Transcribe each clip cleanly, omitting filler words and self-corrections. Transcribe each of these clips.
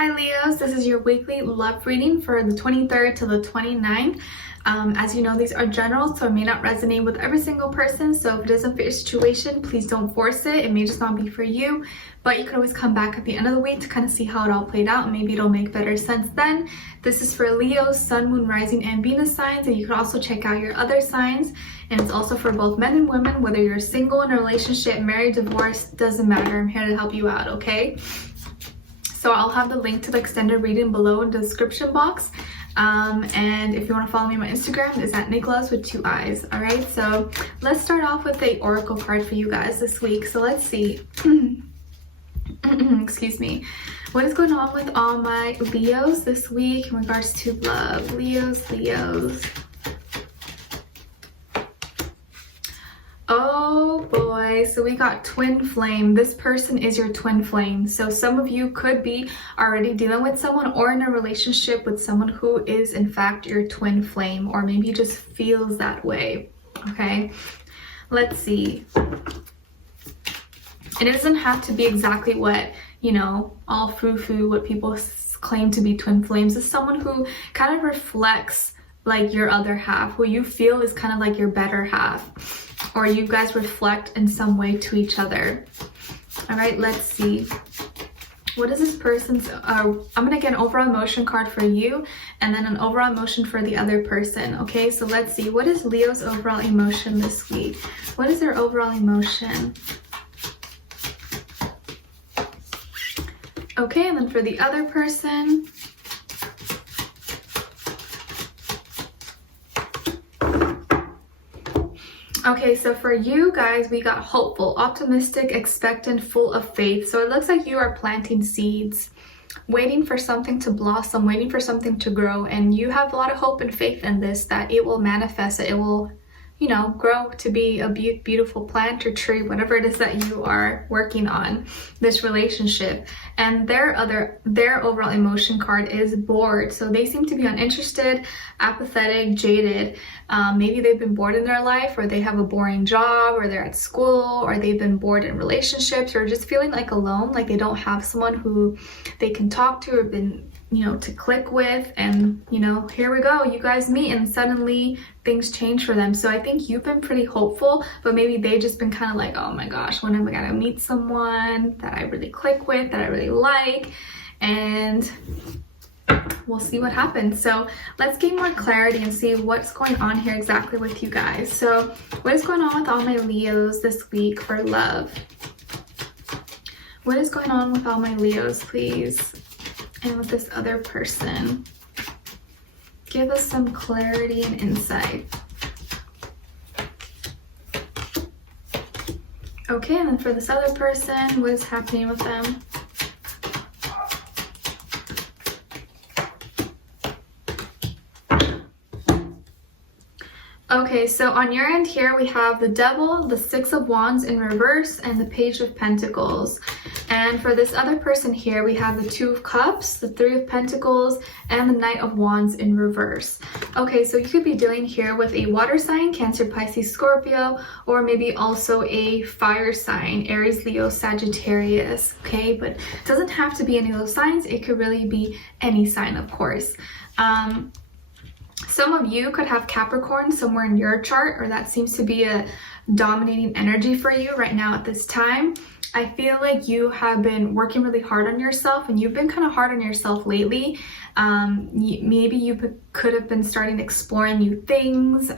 Hi Leos, this is your weekly love reading for the 23rd to the 29th. As you know, these are general, so it may not resonate with every single person. So if it doesn't fit your situation, please don't force it. It may just not be for you, but you can always come back at the end of the week to kind of see how it all played out, and maybe it'll make better sense then. This is for Leo, Sun, Moon, Rising, and Venus signs, and you can also check out your other signs. And it's also for both men and women, whether you're single, in a relationship, married, divorced, doesn't matter. I'm here to help you out, okay? So I'll have the link to the extended reading below in the description box. And if you want to follow me on my Instagram, it's at Nicloves with 2 eyes. All right, so let's start off with the oracle card for you guys this week. So let's see. Excuse me. What is going on with all my Leos this week in regards to love? Leos. Oh boy, so we got twin flame. This person is your twin flame. So some of you could be already dealing with someone or in a relationship with someone who is in fact your twin flame, or maybe just feels that way. Okay, let's see. And it doesn't have to be exactly what, you know, all foo-foo, what people claim to be twin flames. Is someone who kind of reflects like your other half, who you feel is kind of like your better half, or you guys reflect in some way to each other. All right, let's see. What is this person's, I'm gonna get an overall emotion card for you and then an overall emotion for the other person. Okay, so let's see. What is Leo's overall emotion this week? What is their overall emotion? Okay, and then for the other person. Okay, so for you guys, we got hopeful, optimistic, expectant, full of faith. So it looks like you are planting seeds, waiting for something to blossom, waiting for something to grow. And you have a lot of hope and faith in this, that it will manifest, it will, you know, grow to be a beautiful plant or tree, whatever it is that you are working on, this relationship. And their overall emotion card is bored. So they seem to be uninterested, apathetic, jaded. Maybe they've been bored in their life, or they have a boring job, or they're at school, or they've been bored in relationships, or just feeling like alone, like they don't have someone who they can talk to or been, you know, to click with. And you know, here we go, you guys meet and suddenly things change for them. So I think you've been pretty hopeful, but maybe they've just been kind of like, oh my gosh, when am I gonna meet someone that I really click with, that I really like? And we'll see what happens. So let's gain more clarity and see what's going on here exactly with you guys. So what is going on with all my Leos this week for love? What is going on with all my Leos, please? And with this other person, give us some clarity and insight. Okay, and then for this other person, what is happening with them? Okay, so on your end here, we have the Devil, the Six of Wands in reverse, and the Page of Pentacles. And for this other person here, we have the Two of Cups, the Three of Pentacles, and the Knight of Wands in reverse. Okay, so you could be dealing here with a water sign, Cancer, Pisces, Scorpio, or maybe also a fire sign, Aries, Leo, Sagittarius. Okay, but it doesn't have to be any of those signs. It could really be any sign, of course. Some of you could have Capricorn somewhere in your chart, or that seems to be a dominating energy for you right now at this time. I feel like you have been working really hard on yourself, and you've been kind of hard on yourself lately. Maybe you could have been starting exploring new things,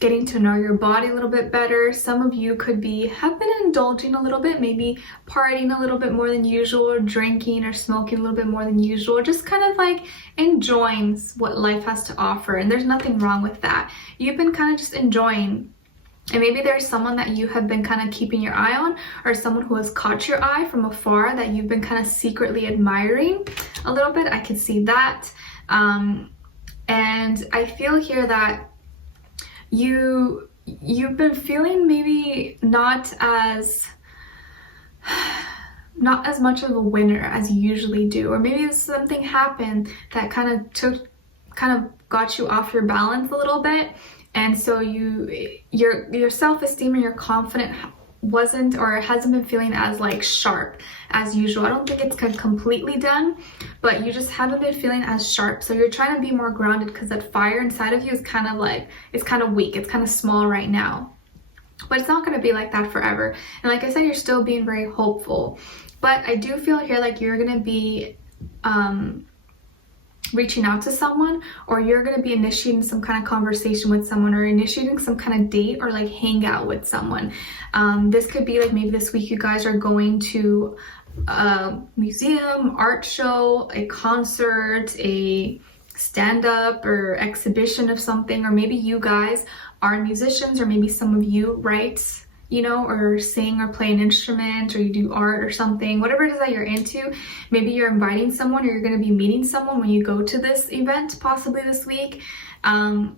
getting to know your body a little bit better. Some of you have been indulging a little bit, maybe partying a little bit more than usual, or drinking or smoking a little bit more than usual, just kind of like enjoying what life has to offer. And there's nothing wrong with that. You've been kind of just enjoying. And maybe there's someone that you have been kind of keeping your eye on, or someone who has caught your eye from afar that you've been kind of secretly admiring a little bit. I can see that. And I feel here that you've been feeling maybe not as much of a winner as you usually do, or maybe something happened that kind of got you off your balance a little bit. And so your self-esteem and your wasn't or hasn't been feeling as like sharp as usual. I don't think it's completely done, but you just haven't been feeling as sharp. So you're trying to be more grounded because that fire inside of you is kind of like, it's kind of weak, it's kind of small right now. But it's not going to be like that forever. And like I said, you're still being very hopeful. But I do feel here like you're going to be reaching out to someone, or you're going to be initiating some kind of conversation with someone, or initiating some kind of date or like hang out with someone. This could be like maybe this week you guys are going to a museum, art show, a concert, a stand-up or exhibition of something, or maybe you guys are musicians, or maybe some of you write, you know, or sing or play an instrument, or you do art or something, whatever it is that you're into. Maybe you're inviting someone, or you're going to be meeting someone when you go to this event, possibly this week. And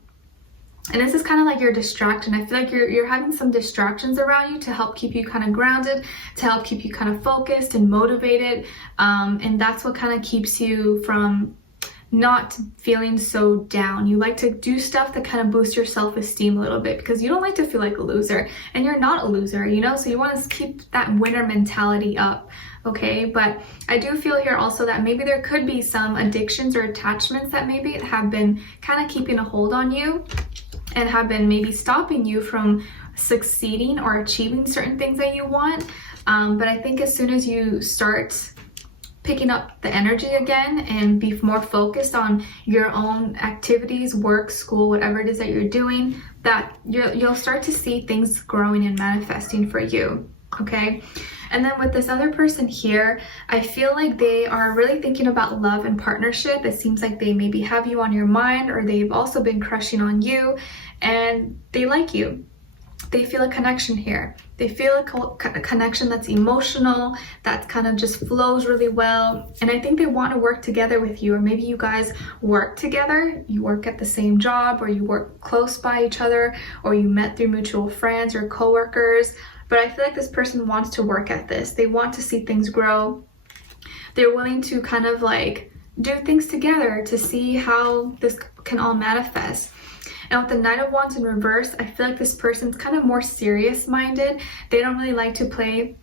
this is kind of like your distraction. I feel like you're having some distractions around you to help keep you kind of grounded, to help keep you kind of focused and motivated. And that's what kind of keeps you from not feeling so down. You like to do stuff that kind of boost your self-esteem a little bit, because you don't like to feel like a loser, and you're not a loser, you know, so you want to keep that winner mentality up. Okay, but I do feel here also that maybe there could be some addictions or attachments that maybe have been kind of keeping a hold on you and have been maybe stopping you from succeeding or achieving certain things that you want. But I think as soon as you start picking up the energy again and be more focused on your own activities, work, school, whatever it is that you're doing, that you'll start to see things growing and manifesting for you. Okay, and then with this other person here, I feel like they are really thinking about love and partnership. It seems like they maybe have you on your mind, or they've also been crushing on you, and they like you. They feel a connection here. They feel a connection that's emotional, that kind of just flows really well. And I think they want to work together with you, or maybe you guys work together. You work at the same job, or you work close by each other, or you met through mutual friends or coworkers. But I feel like this person wants to work at this. They want to see things grow. They're willing to kind of like do things together to see how this can all manifest. And with the Knight of Wands in reverse, I feel like this person's kind of more serious-minded. They don't really like to play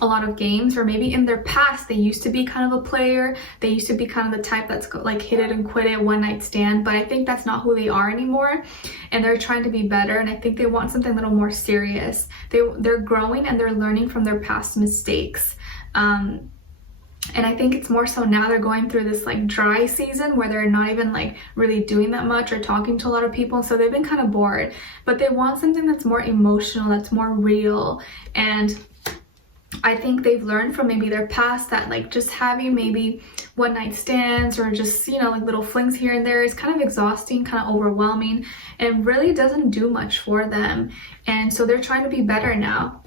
a lot of games, or maybe in their past they used to be kind of a player. They used to be kind of the type that's like hit it and quit it, one night stand, but I think that's not who they are anymore, and they're trying to be better. And I think they want something a little more serious. They're growing and they're learning from their past mistakes. And I think it's more so now they're going through this like dry season where they're not even like really doing that much or talking to a lot of people. So they've been kind of bored, but they want something that's more emotional, that's more real. And I think they've learned from maybe their past that like just having maybe one night stands or just, you know, like little flings here and there is kind of exhausting, kind of overwhelming, and really doesn't do much for them. And so they're trying to be better now.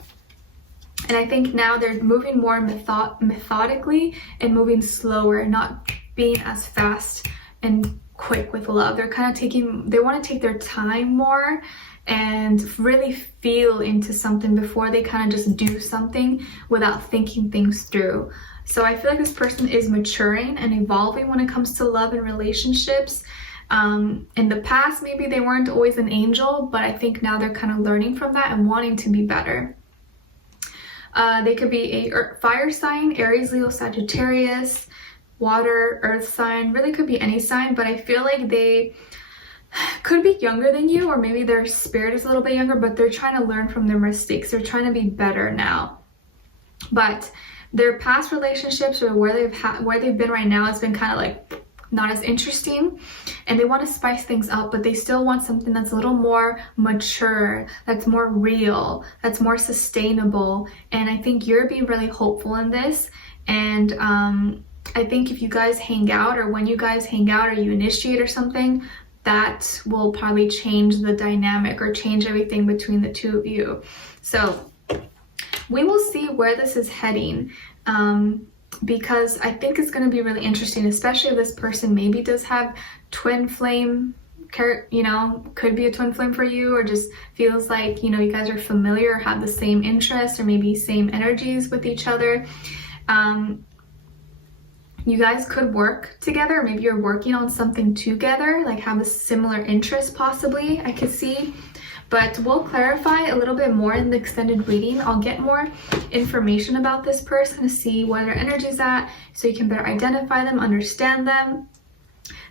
And I think now they're moving more methodically and moving slower, not being as fast and quick with love. They're kind of they want to take their time more and really feel into something before they kind of just do something without thinking things through. So I feel like this person is maturing and evolving when it comes to love and relationships. In the past, maybe they weren't always an angel, but I think now they're kind of learning from that and wanting to be better. They could be a fire sign, Aries, Leo, Sagittarius, water, earth sign, really could be any sign, but I feel like they could be younger than you, or maybe their spirit is a little bit younger, but they're trying to learn from their mistakes. They're trying to be better now. But their past relationships, or where they've been right now, has been kind of like not as interesting, and they want to spice things up, but they still want something that's a little more mature, that's more real, that's more sustainable. And I think you're being really hopeful in this. And I think if you guys hang out, or when you guys hang out, or you initiate or something, that will probably change the dynamic or change everything between the two of you. So we will see where this is heading. Because I think it's going to be really interesting, especially if this person maybe does have twin flame, you know, could be a twin flame for you, or just feels like, you know, you guys are familiar, or have the same interests, or maybe same energies with each other. You guys could work together, or maybe you're working on something together, like have a similar interest possibly, I could see. But we'll clarify a little bit more in the extended reading. I'll get more information about this person to see where their energy's at so you can better identify them, understand them.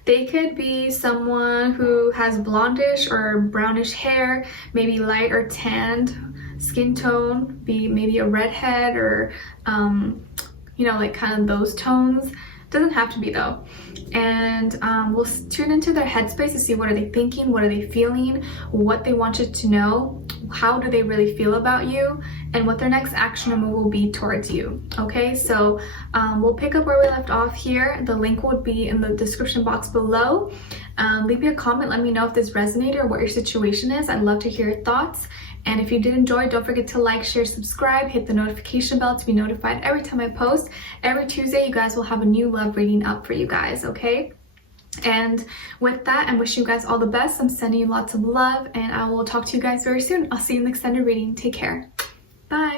They could be someone who has blondish or brownish hair, maybe light or tanned skin tone, be maybe a redhead or, you know, like kind of those tones. Doesn't have to be though. And we'll tune into their headspace to see what are they thinking, what are they feeling, what they want you to know, how do they really feel about you, and what their next action or move will be towards you. Okay, so we'll pick up where we left off here. The link would be in the description box below. Leave me a comment, let me know if this resonated or what your situation is. I'd love to hear your thoughts. And if you did enjoy, don't forget to like, share, subscribe, hit the notification bell to be notified every time I post. Every Tuesday, you guys will have a new love reading up for you guys, okay? And with that, I'm wishing you guys all the best. I'm sending you lots of love, and I will talk to you guys very soon. I'll see you in the extended reading. Take care. Bye.